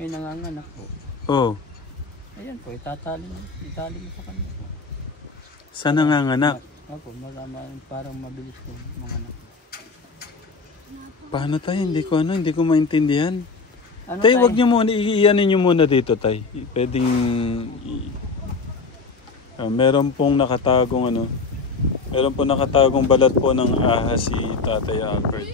may nanganganak po. Oh. Ayan po, itali mo sa kanya. Sa nanganganak? Opo, parang mabilis po mga anak. Paano tayo? Hindi ko maintindihan. Ano Tay, tayo? wag niyo muna, iyanin niyo muna dito, tay. Pwedeng, meron pong nakatagong balat po ng ahas si Tatay Albert.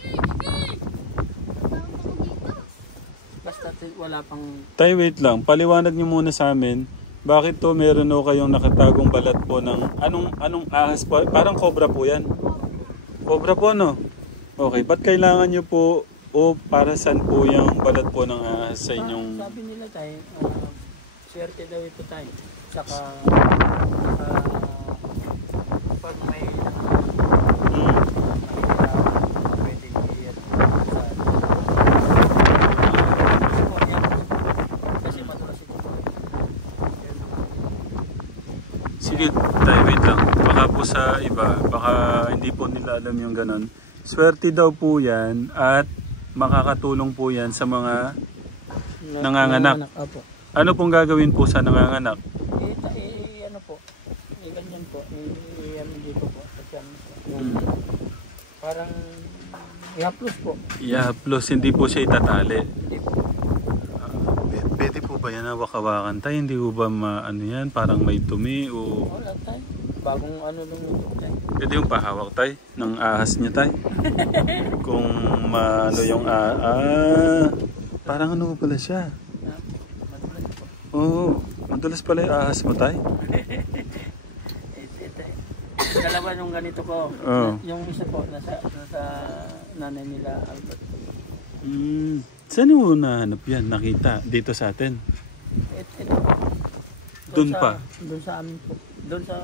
Basta wala pang... Tay, wait lang. Paliwanag niyo muna sa amin. Bakit to meron o kayong nakatagong balat po ng... Anong ahas po? Parang cobra po yan. Cobra po, no? Okay. Ba't kailangan niyo po o para saan po yung balat po ng ahas sa inyong... Sabi nila tayo, swerte daw ito tayo. Saka pag may... pwede iyan kasi madulas ito. Sige, tayo, wait lang. Baka po sa iba, baka hindi po nila alam yung ganon. Swerte daw po yan at makakatulong po yan sa mga nanganganak. Opo. Ano pong gagawin po sa nanganganak? Ano po, ganyan po, ano dito po, parang i-haplos po. I-haplos, hindi po siya itatali. Hindi po. Pwede po ba yan hawak-hawakan tayo? Hindi po ba ano yan? Parang may tumi o... Wala tayo. Bagong ano lang ito tayo. Pwede yung pahawak tayo ng ahas niya tayo. Kung ano yung parang ano pala siya. Madulas po. Oo, madulas pala yung ahas mo tayo. Dalawa nung ganito ko. Oh. Yung isa po, nasa nanay nila Albert. Saan mo nahanap yan? Nakita dito sa atin? Ito po. Doon pa? Doon sa amin po. Doon sa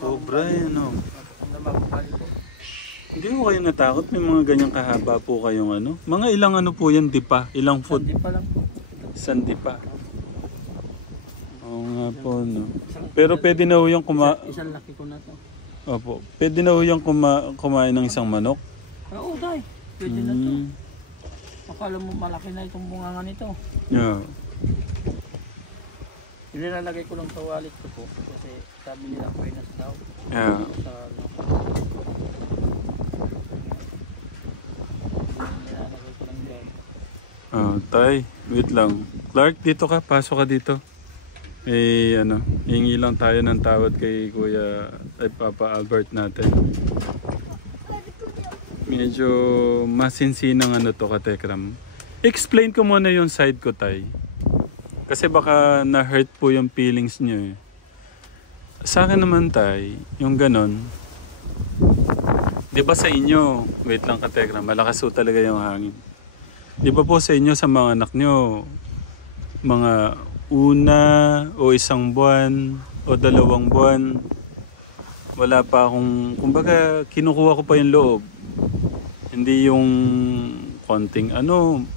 Cobra yan, no? Namabukali po. Hindi mo kayo natakot? May mga ganyang kahaba po kayong ano? Mga ilang ano po yan, dipa? Ilang foot? Hindi pa lang po. Sandipa. Oo nga po, no? Pero pwede na ho yung Isang laki ko na to. Opo. Pwede na ho yung kumain ng isang manok? Oo, tay. Pwede na to. Akala mo malaki na itong bunganga nito. Yeah. Nilalagay ko lang sa wallet ko po. Kasi sabi nila finance daw. Yeah. Sa ano. Nilalagay ko lang dyan. Tay, wait lang. Clark, dito ka. Pasok ka dito. Hingi lang tayo ng tawad kay Kuya ay Papa Albert natin. Medyo masinsinang to Katekram. Explain ko muna yung side ko, Tay. Kasi baka na-hurt po yung feelings nyo eh. Sa akin naman, Tay, yung ganon. Di ba sa inyo, wait lang Katekram, malakas po talaga yung hangin. Di ba po sa inyo, sa mga anak nyo, mga una o isang buwan o 2 buwan, wala pa akong, kumbaga, kinukuha ko pa yung loob. Hindi yung konting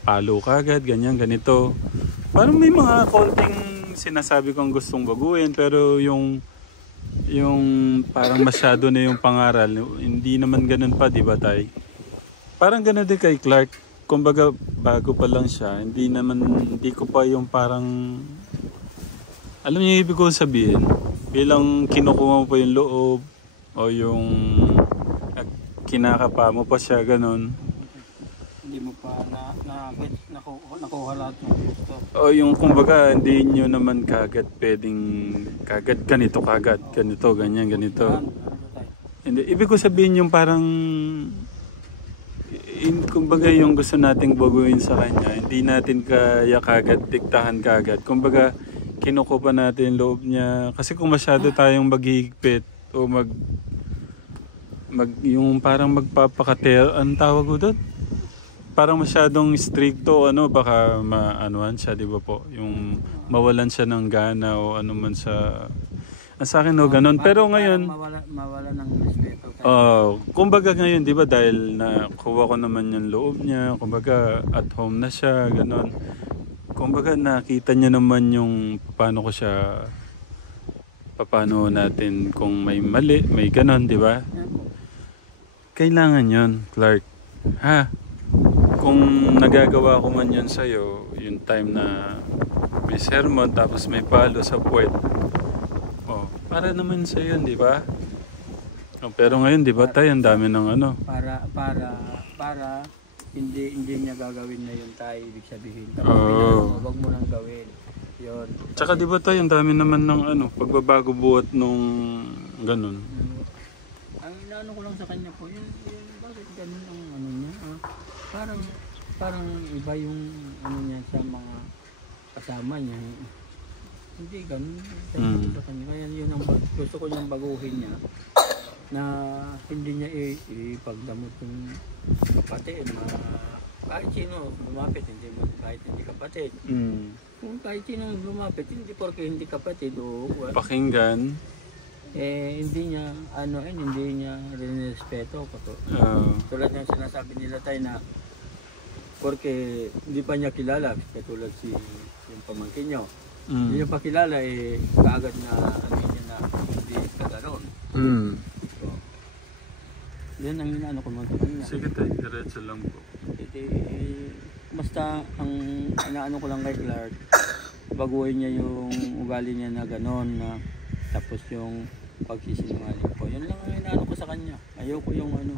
palo kagad, ganyan, ganito. Parang may mga konting sinasabi kong gustong baguhin, pero yung parang masyado na yung pangaral, hindi naman ganun pa, di ba tay? Parang ganun din kay Clark. Kumbaga, bago pa lang siya, hindi ko pa yung parang, alam niyo ibig ko sabihin, bilang kinukuha mo pa yung loob, o yung kinakapa mo pa siya, ganun. Hindi mo pa nakuha lahat ng gusto. O yung kumbaga, hindi nyo naman kagad pwedeng, ganito, ganyan, ganito. Hindi, ibig ko sabihin yung parang, kumbaga yung gusto nating baguhin sa kanya, hindi natin kaya kagad, diktahan kagad. Kumbaga, kinukuha natin yung loob niya. Kasi kung masyado tayong maghihigpit o yung parang magpapakater, ang tawag ko doon? Parang masyadong stricto, baka maanuhan siya, di ba po? Yung mawalan siya ng gana o ano man sa... sa akin, ganun. Pero ngayon... Mawala ng respeto. Kumbaga ngayon, di ba, dahil nakuha ko naman yung loob niya, kumbaga at home na siya, ganun. Kumbaga nakita niya naman yung paano natin kung may mali, may ganun, di ba? Kailangan yon, Clark. Ha? kung nagagawa ko man yun sa'yo, yung time na may sermon tapos may palo sa puwet. Oh, para naman sa'yo yun, di ba? Oh, pero ngayon, di ba tayo, ang dami ng ano. Para hindi niya gagawin na yun tayo, ibig sabihin. Oo. Huwag mo nang gawin. Yun. Tsaka di ba tayo, ang dami naman ng ano, pagbabago buhat nung ganun. Ang inaano ko lang sa kanya po, yun bakit ganun ang ano niya? Parang iba yung ano niya sa mga kasama niya. Hindi ganun. Sa kanya. Kaya yun ang gusto ko niyang baguhin niya na hindi niya ipagdamot yung kapatid. Kahit sino lumapit, kahit hindi kapatid. Kung kahit sino lumapit, hindi porke hindi kapatid o Pakinggan. hindi niya hindi niya rin-respeto tulad ng sinasabi nila tayo na porke hindi pa niya kilala katulad yung pamangkin niyo. Hindi niya pa kilala kaagad na niya na hindi ka gano'n. So, yan ang inaano ko mga kanya. Sige tayo, diretso lang po. Basta ang inaano ko lang kay Clark, baguhin niya yung ugali niya na gano'n na tapos yung pagsisinungaling ko. Yun lang ang inaano ko sa kanya. Ayoko yung ano.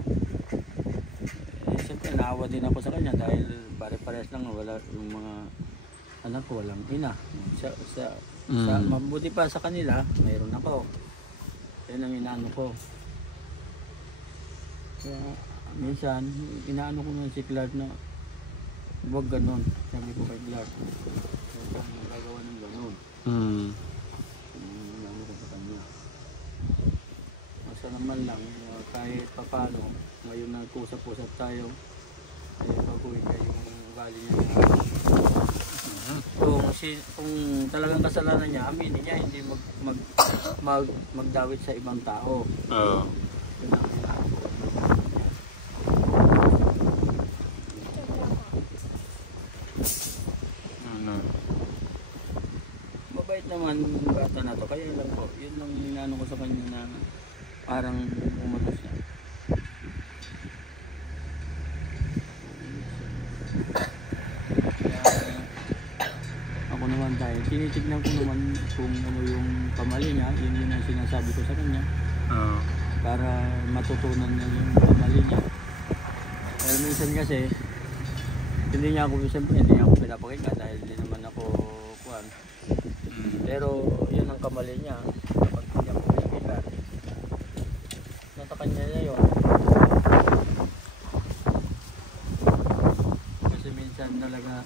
Siyempre naawa din ako sa kanya dahil pare-pares lang wala yung mga anak ko walang ina. Mabuti pa sa kanila, mayroon ako. Yan ang inaano ko. Kaya minsan, inaano ko na si Clark na huwag ganon. Sabi ko kay Clark, huwag kang magagawa ng ganon. Inaano ko sa kanya. Basta naman lang, kahit papano, ngayon nag-usap-usap tayo, baguhin kayo yung ugali niya na kung talagang kasalanan niya, aminin niya, hindi magdawit sa ibang tao. Oo. Yun ang inaano ko. Mabait naman yung bata na to, kaya lang po, yun lang inaano ko sa kanya na parang umanos niya. Kaya ako naman tayo, tinitignan ko naman kung ano yung kamali niya, yun yung sinasabi ko sa kanya. Para matutunan niya yung kamali niya. Pero minsan kasi, hindi niya ako pinapakinggan dahil hindi naman ako kuwan. Pero yun ang kamali niya kapag hindi ako pinakinggan. Nasa kanya na yun. Kasi minsan talaga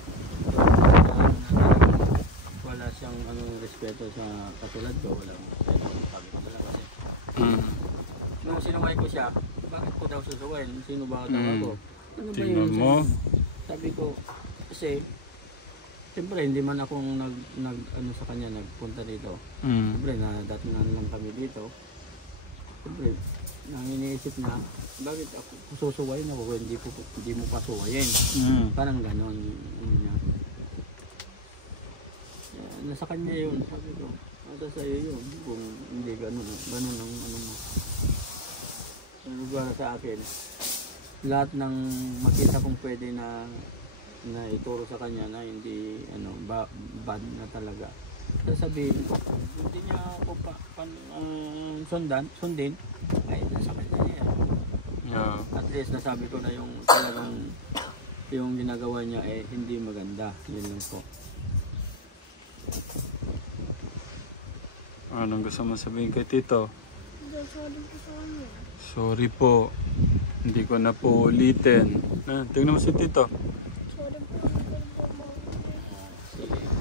wala siyang respeto sa katulad ko. Walang respeto. Sabi ko talaga kasi. Nung sinuway ko siya, bakit ko daw susuwayin? Sino ba daw ako? Ano ba yun? Sabi ko, kasi siyempre hindi man akong ano sa kanya nagpunta dito. Siyempre nadatnan lang kami dito. Siyempre nang iniisip na bakit ako susuwayin ako kung hindi mo pasuwayin. Parang ganon. Nasa kanya yun. Sabi ko, nasa sa'yo yun. Kung hindi ganon ang ano mo. Ano ba sa akin? Lahat ng makita kong pwede na ituro sa kanya na hindi bad na talaga. Sasabihin ko, hindi niya ako sundin, ay nasa kanya niya. At least nasabi ko na yung talagang yung ginagawa niya hindi maganda. Yun lang po. Anong gusto mo sabihin kay Tito? Sorry po sa kanya. Sorry po. Hindi ko na po ulitin. Tingnan mo si Tito. Sorry po.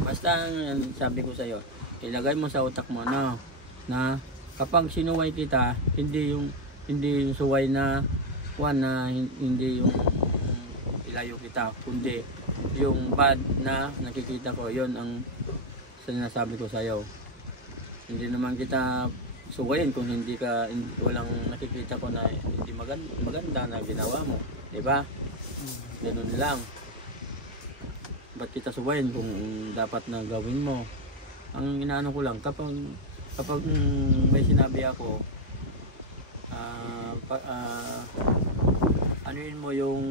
Basta sabi ko sa'yo, ilagay mo sa utak mo na kapag sinuway kita, hindi yung suway na hindi yung ilayo kita, kundi yung bad na nakikita ko, yon ang sinasabi ko sa'yo. Hindi naman kita suwayin kung walang nakikita ko na hindi maganda na ginawa mo, di ba? Ganun lang. Ba't kita suwayin kung dapat na gawin mo? Ang inaano ko lang, kapag may sinabi ako, anuin mo yung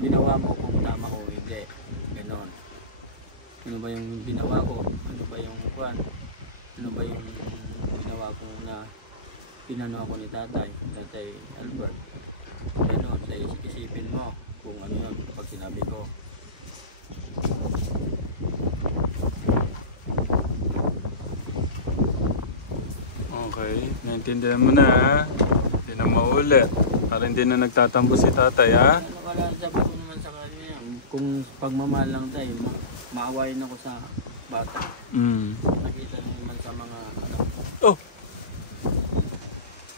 ginawa mo kung tama ko, hindi. Ganon. Ano ba yung ginawa ko? Ano ba yung kwan? Ano ba yung ginawa ko na pinano ako ni Tatay Albert? Ganon, sa isipin mo kung ano yun pag sinabi ko. Okay, naintindihan mo na ha. Hindi na maulit. Para hindi na nagtatampo si tatay ha. Ano kaya sabi ko naman sa kanya, kung pagmamahal lang tayo, maawayin ako sa bata. Nakita niyo naman sa mga anak ko. Oh!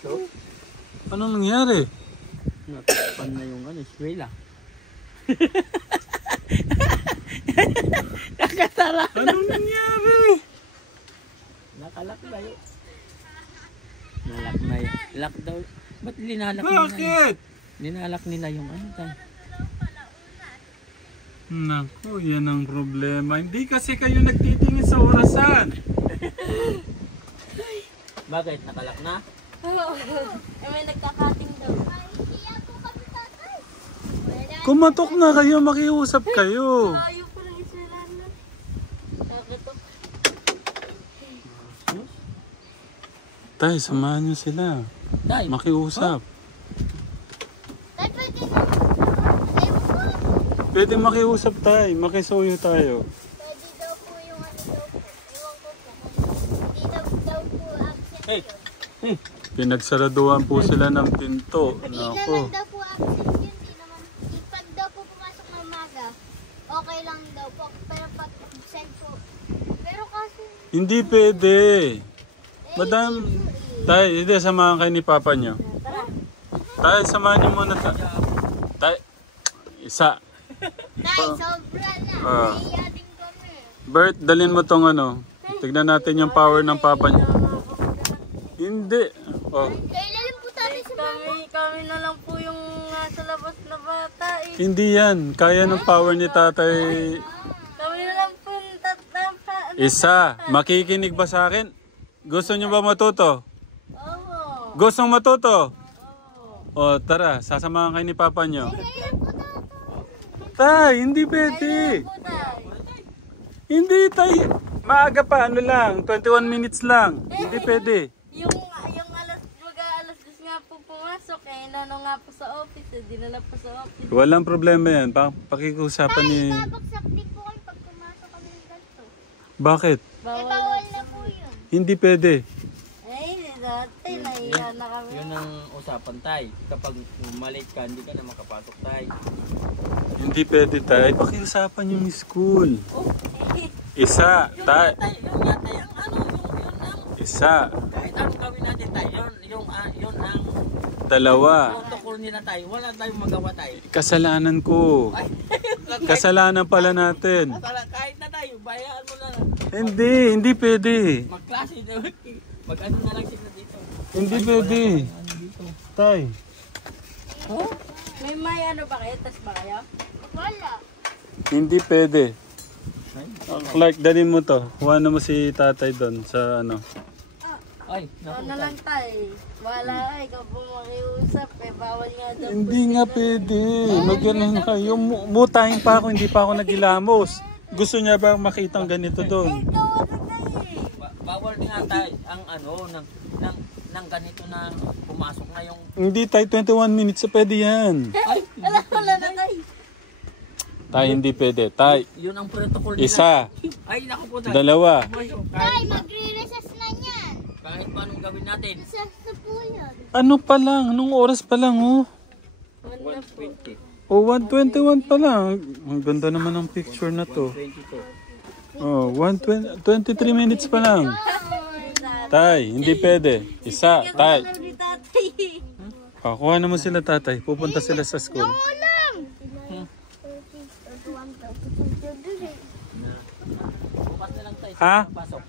So, Anong nangyari? natakpan na yung eskwela. Nakatara. Anong nangyari? Nakalak na yun. Nalak na yun. Lock daw. Ba't linalak nila? Bakit? Linalak nila yung tayo. Naku, yan ang problema. Hindi kasi kayo nagtitingin sa orasan. Bakit? Nakalak na? Oo. May nagkakating daw. Kumatok na kayo, makiusap kayo. Ayaw ko lang isiraan na. Nakatok. Tay, samahan niyo sila. Tay, Makiusap. Tay, pwede na. Ayaw ko. Pwede makiusap tayo, makisuyo tayo. Pwede daw po yung ano daw po. Iwan ko po. Hindi daw po absent Hey. yun. Pinagsaraduhan po sila ng pinto. Hindi Naku. naman daw po absent yun. Hindi naman. Pag daw po pumasok ng umaga, okay lang daw po. Pero pag absent po. Pero kasi, Hindi pwede. Madam, tay, hindi, samahan kayo ni Papa niyo. tara. Tay, samahan niyo muna tayo. Tay, isa. Tay, sobra na. Ah. Naiya din kami. Bert, dalhin mo tong ano. Tignan natin yung power ng Papa niyo. Hindi. Oh. Kailan po tayo sa mga? Kami na lang po yung nasa labas na bata eh. Hindi yan. Kaya ng power ni tatay. Kami na lang po yung tatapa. Isa. Makikinig ba sa akin? Gusto niyo ba matuto? Oo. Gustong matuto? O tara, sasamahan kayo ni Papa niyo. Kailan po tayo? Tay, hindi pwede. Po tayo. Hindi tay. Maaga pa, ano lang, 21 minutes lang. Hindi pwede. Yung alas 10 nga po pumasok eh. Inano nga po sa office eh. Dinala po sa office. Walang problema yan. Pakikusapan ni... Babagsak din po kayo pag pumasok kami ng ganito. Bakit? Bawal na po yun. Hindi pwede. Eh, dati nahiya na kami. yun ang usapan tay. Kapag maliit ka, hindi ka na makapasok tay. Hindi pwede tay. Pakiusapan yung school. Isa. Tay. Tay, yun nga tay, ang ano, yun ang, Isa. kahit anong gawin natin tay, yun ang Dalawa. protocol nila tay. Wala tayong magawa tay. Kasalanan ko. Kasalanan pala natin. Kahit na tayo, bayaan mo na. Hindi pwede. Magklase na. Mag-ano na lang sila dito. Hindi pwede. Ano dito? Tay. Oh? May ano ba kayo? Tas ba kayo? Wala. Hindi pwede. Clark, dalhin mo to. Kuha mo si tatay doon sa ano. Ay, Ano na lang tayo. Wala ay, ikaw po makiusap eh. Bawal nga daw po Hindi nga pwede. Magano kayo. Mutahin pa ako, hindi pa ako nagilamos. Gusto niya ba makitang ganito doon? ikaw ano tayo eh. bawal nga tayo ang ano, ng ganito na pumasok na yung... Hindi tayo 21 minutes sa pwede yan. Ay, Wala na tayo. Tay, hindi pwede. Tay, yun ang protocol nila. isa, Ay, naku po tayo. dalawa. Tay, magre-recess na yan. Kahit paanong gawin natin. Recess na po yan. Ano pa lang? Anong oras pa lang oh? 120. O 121 pa lang. Ang ganda naman ng picture na to. 22. Oh, 23 minutes pa lang. Tay, hindi pwede. Isa, tay. Ano ni tatay eh. Kuha naman sila tatay. Pupunta sila sa school. Ulam! Bukas na lang tayo. Ha? Pasok.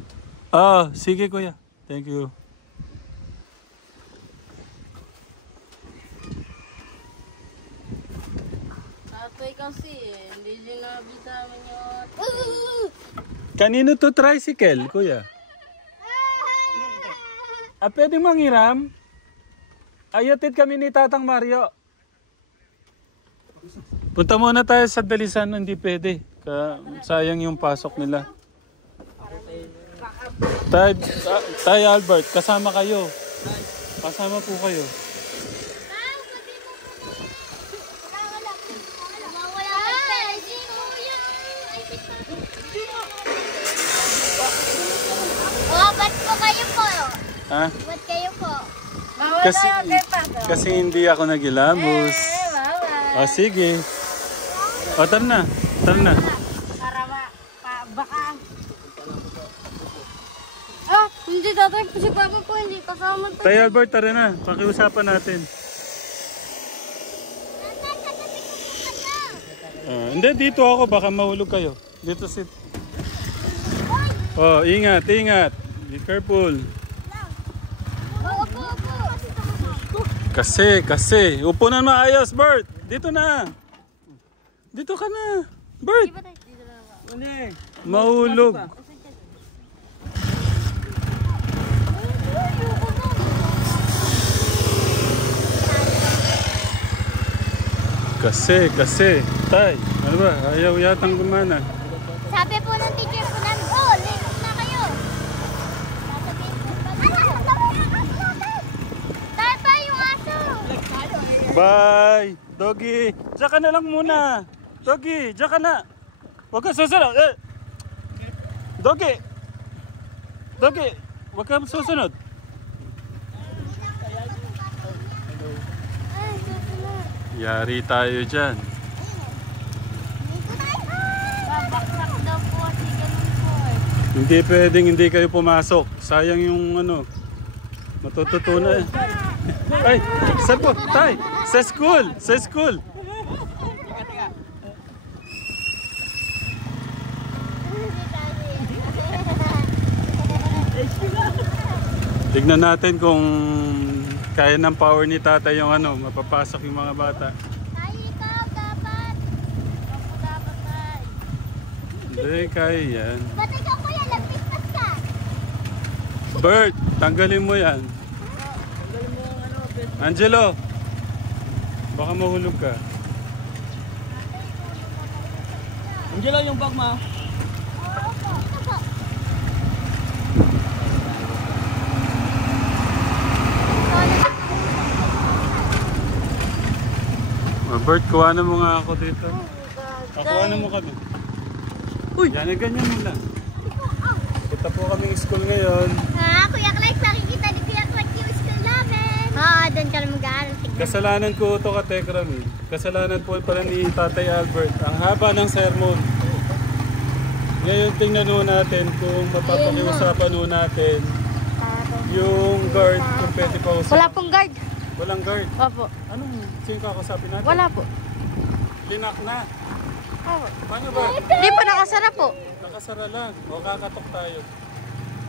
Oh, sige kuya. Thank you. Tatay kasi eh. Hindi sinabi sa amin yung... Kanino to tricycle, kuya? Ah, pwedeng manghiram? Ayotid kami ni Tatang Mario. Punta muna tayo sa Dalisan, hindi pwede. Sayang yung pasok nila. Tay Albert, kasama kayo. Kasama po kayo. Ba't po kayo po? Ha? Ba't kayo po? Kasi hindi ako nagilamos. O sige. O tara na. Tara na. Baka. Ah, hindi tatay po si Papa po, hindi kasama to. Tay Albert, tara na. Pakiusapan natin. Hindi, dito ako. Baka mahulog kayo. Dito sit. Oh, ingat, ingat. Be careful. Kasi. Upo na maayos, Bert. Dito na. Dito ka na. Bert. Mahulog. Kasi. Tay, ano ba? Ayaw yatang gumana. Sabi po ng teacher po namin, linis na kayo. Sasabihin po ba? Tayo pa yung aso. Bye! Doggy! Diyan ka na lang muna! Doggy! Diyan ka na! Huwag ka susunod! Doggy! Doggy! Huwag ka susunod! Yari tayo dyan. Babaksak daw po kasi ganun po eh. Hindi pwedeng hindi kayo pumasok. Sayang yung ano. Matututunan. Ay! Saan po? Tay! Sa school! Sa school! Tignan natin kung kaya ng power ni tatay yung ano, mapapasok yung mga bata. Tayo ikaw, dapat. Ako dapat ay. Hindi, kaya yan. Ba't ikaw kuya, lagpigpas ka? Bert, tanggalin mo yan. Angelo, baka mahulog ka. Angelo, yung bag mo. Bert, kuhanan mo nga ako dito. Kuhanan mo kami. Uy! Yan, ganyan mo lang. Kita po kami school ngayon. Kuya Clark, nakikita ni Kuya Clark yung school namin. Doon ka na mag-aaral. Kasalanan ko ito ka Tekram eh. Kasalanan po pala ni Tatay Albert. Ang haba ng sermon. Ngayon tingnan ho natin kung mapapakiusapan ho natin yung guard kung pwede pa usap. Wala pong guard. Walang guard. Opo. Anong sino kakasapin natin? Wala po. Linak na. Opo. Paano ba? Hindi po nakasara po. Nakasara lang. O kakatok tayo.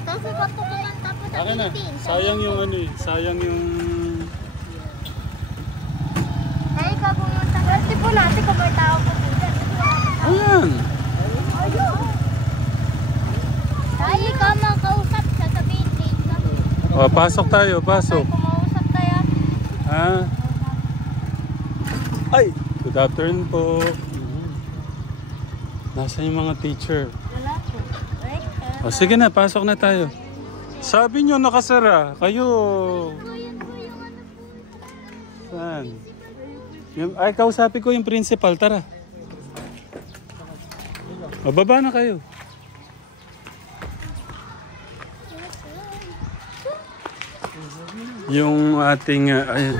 Tapos pagpupunta tapos sa Akin na. Philippines. Sayang yung ano eh. Sayang yung... Ay, ikaw pumunta. Pwede po natin kung may tao po dito. Ayan. Ay, ikaw makausap, sasabihin dito. O, pasok tayo. Pasok. Kumausap tayo. Ah. Ay! Good afternoon po. Nasaan yung mga teacher? Wala po. O sige na, pasok na tayo. Sabi nyo nakasara. Kayo. Saan? Ay, kausapin ko yung principal. Tara. O, baba na kayo. Yung ating... ayun.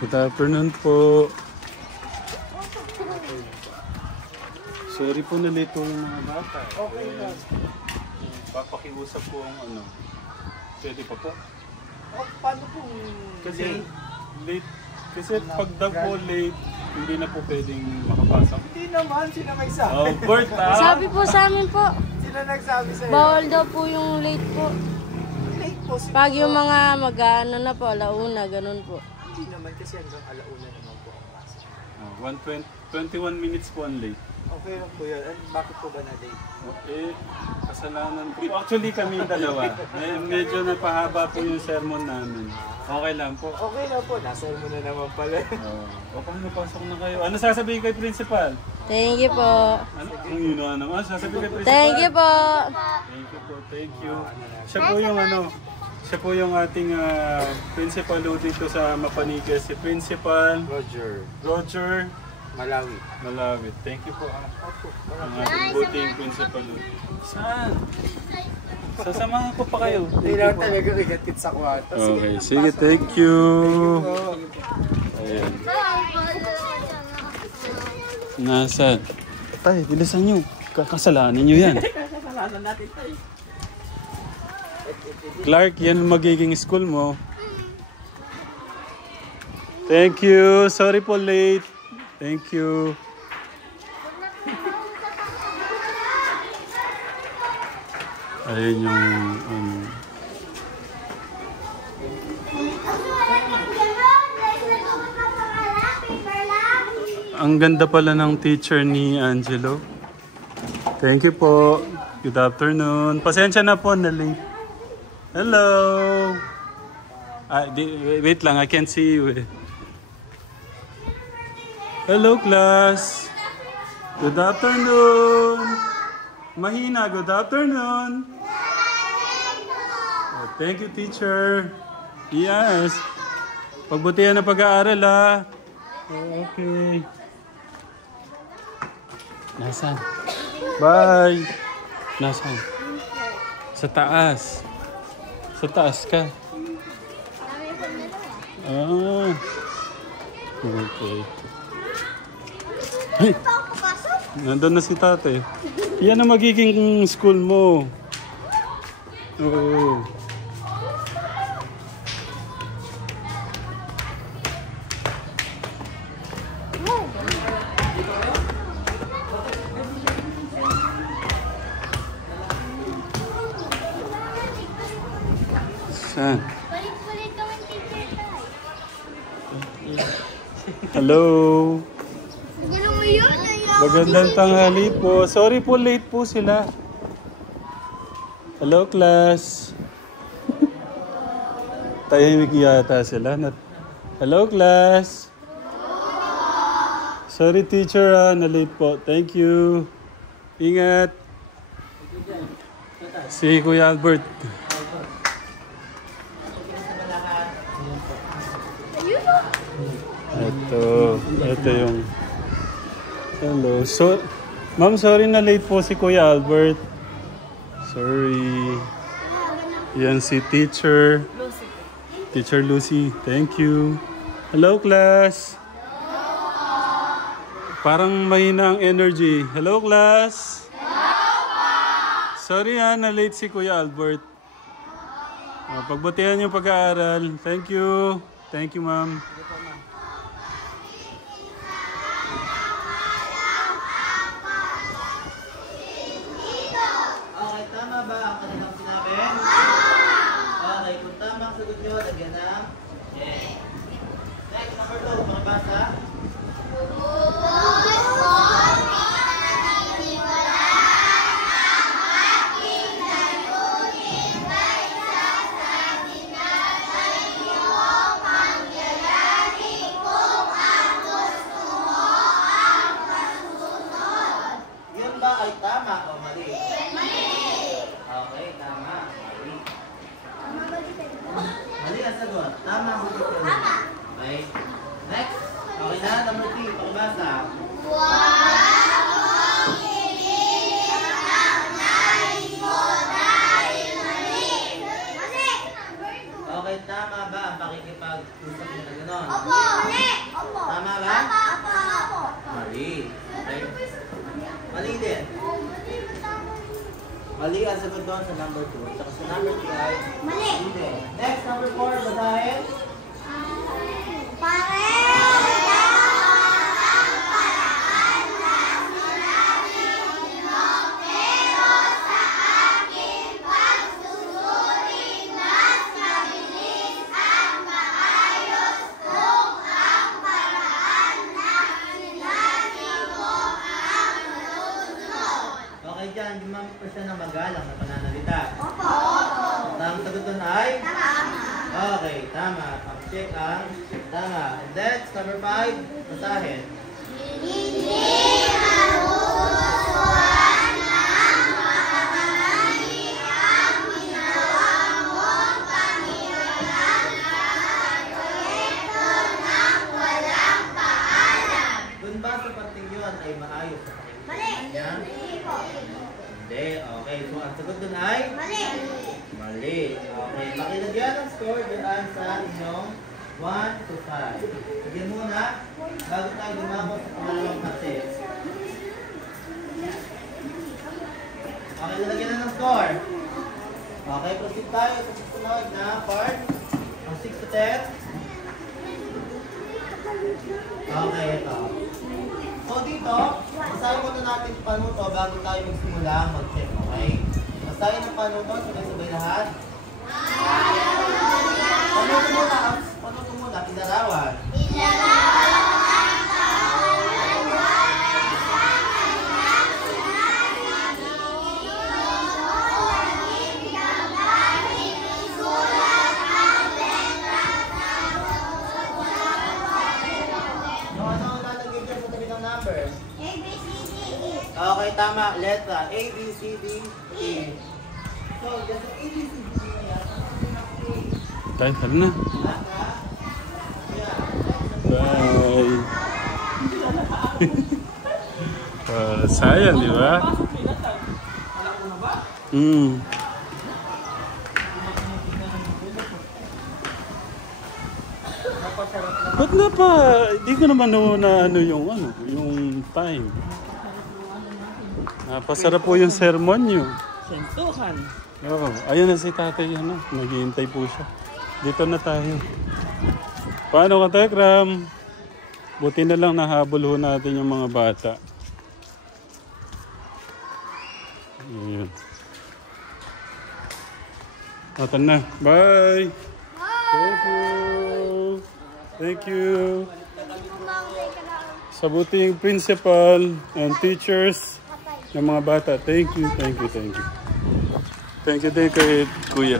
Good afternoon po. Sorry po na late po yung mga bata. Okay lang. Papakiusap po ang ano. Pwede pa po? Paano po? Kasi late. Kasi pag daw po late, hindi na po pwedeng makapasok. Hindi naman, sila may sabi. Oh, Bert ah! Sabi po sa amin po, Sila nagsabi sa'yo. bawal daw po yung late po. Late po sila. Pag yung mga mag-ano na po, alauna, ganun po. Hindi naman kasi hanggang alauna naman po ang pasok. Oh, 21 minutes po ang late. Okay lang po yun. Bakit po ba na-late? Okay, kasalanan ko. Actually kami dalawa. Medyo napahaba po yung sermon namin. Okay lang po. Okay lang po. Nasa mo na naman pala. Okay, napasok na kayo. Ano sasabihin kay Principal? Thank you po. Ano? Kung yun naman, sasabihin kay Principal? Thank you po. Thank you po, thank you. Siya po yung siya po yung ating principal dito sa Mapanique, si Principal Roger Malawi. Thank you po. Ang ating buting principal. Saan? Sasamahan ko pa kayo. Hindi lang talaga igatid sa kwarto. Okay, sige, thank you. Ayan. Nasaan? Tay, bilisan nyo. Kakasalanan nyo yan. Kasalanan natin tayo. Clark, yan magiging school mo. Thank you. Sorry po late. Thank you. Ayun yung ang ganda pala ng teacher ni Angelo. Thank you po. Good afternoon. Pasensya na po na late. Hello. Wait lang, I can't see you. Hello class. Good afternoon. Mahina, good afternoon. Oh, thank you teacher. Yes. Pagbutihan ng pag-aaral ah. Okay. Nasaan? Bye. Nasaan? Sa taas. Sa taas ka. Ah. Okay. Hey! Nandun na si tate. Yan ang magiging school mo. Oo. Saan? Palit-palit kami teacher tayo. Hello. Ganun mo yun? Magandang tanghali po. Sorry po, late po sila. Hello, class. Tahimik yata sila. Hello, class. Sorry, teacher. Na-late po. Thank you. Ingat. Si Kuya Albert. Ito yung... Hello. So, ma'am, sorry na late po si Kuya Albert. Sorry. Yan si Teacher Lucy. Thank you. Hello, class. Parang mahina ang energy. Hello, class. Sorry na late si Kuya Albert. Pagbutihan yung pag-aaral. Thank you. Thank you, ma'am. Okay, tama ba ang kanilang sinabi? Okay, kung tama ang sagot nyo, lagyan ng yes. Next, number 2, makibasa. Yun ba ay tama o mali? Okay, tama. Mali. Mali ang sagot. Tama ang sagot nyo. Okay. Next. Okay na. Number 3. Pakibasa. Okay, tama ba ang pakikipag-usap nyo na gano'n? Tama ba? Mali. Okay. Mali din. Mali ang sagot doon sa number 2. Tsaka sa number 3 ay hindi. Next, number 4, basahin. dyan, gumamit pa siya ng magalang na pananalita? Opo! Tamang sagot doon ay? Tama! Okay, tama. Pag-check ang tama. And that's number 5. Basahin. Doon ba sa parting yun ay maayos sa pakikinig niya? Hindi. Okay. So, ang sagot doon ay? Mali. Okay. Pakilagyan ang score dyan sa inyong 1 to 5. Sige muna, bago tayo dumako sa pangalawang kasi. Okay, lalagyan na ng score. Okay, proceed tayo sa susunod na part. Ang 6 to 10. Okay, ito. So dito, basahin muna natin yung panuto bago tayo magsimula mag-check, okay? Basahin ang panuto, sabay-sabay lahat. Panuto muna, ilarawan. Okay, tama. Letra. A, B, C, D, E. So, just A, B, C, D, E. Tayo, tara na. Bye. Sayang, di ba? Ba't na pa? Di ko naman na ano yung time. Napasarap po yung sermon nyo. Sentuhan. Oo. Ayun na si tatay, naghihintay po siya. Dito na tayo. Paano ka, Tekram? Buti na lang nahabol ho natin yung mga bata. Ayun. Ito na. Bye! Thank you! Thank you! Sa buting principal and teachers ng mga bata. Thank you, thank you, thank you. Thank you din kay Kuya.